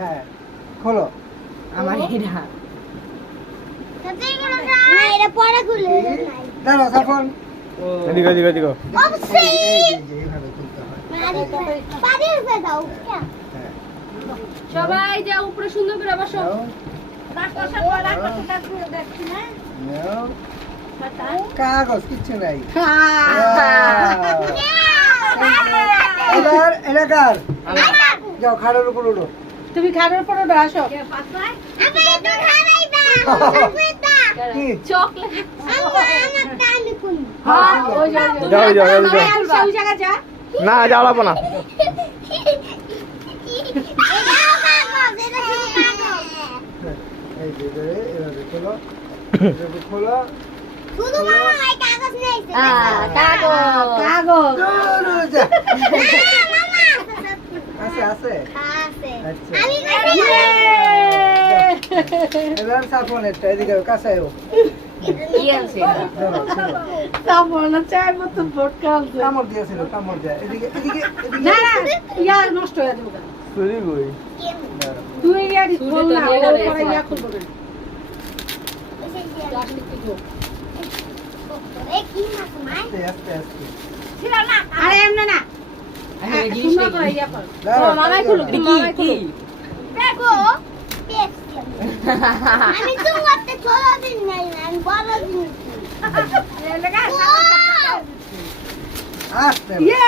হ্যাঁ খোলো আমার এটা না এটা পরে খুলে দাঁড়াও সাফন এদিকে এদিকে এদিকে অবশ্যই এইভাবে খুলতে হয় পানি উঠে দাও হ্যাঁ সবাই যা উপরে সুন্দর করে বসো নাও, নাও। কাগজ কিচ্ছু নাই এবার এটা কার যাও খাড়ের উপর উঠো তুমি খাবার পরে আসো আমি একটু খাই দাও কি চকলেট আমার টানি কোন হ্যাঁ ওই যাও যাও যাও যাও যাও ওই জায়গা যা না যাও লাগবো না এই যে এভাবে খোলো এভাবে খোলো শুধু মামা এই কাগজ নেই কাগজ দৌড়ো যা। মামা আছে আছে আছে আচ্ছা আমি এবার সাফন একটা এদিকে কাছে আয়ো কি আছে ধরো, ছিল। তারপর না চাই মতো ভোটকা আছে কামড় দিয়েছিল কামড় দেয় এদিকে এদিকে এদিকে না না ইয়া নষ্ট হয়ে যাবে চুরি কই দাঁড়াও। তুই ইয়া দি শুধু খোল তো না দিয়ে ওর দেবে পরে সব। ইয়া খুলবো না কি মাছ মাই আস্তে আস্তে আস্তে ছিল না আরে এমনে না হ্যাঁ, জিনিস সুন্দর নেই। করে ইয়া কর দাঁড়াও, মামাই দাঁড়িয়ে খুলুক না। কি কি দেখো পেপসি আমি তো করতে ছোট দিন নাই আমি বড় দিন আস্তে ইয়ে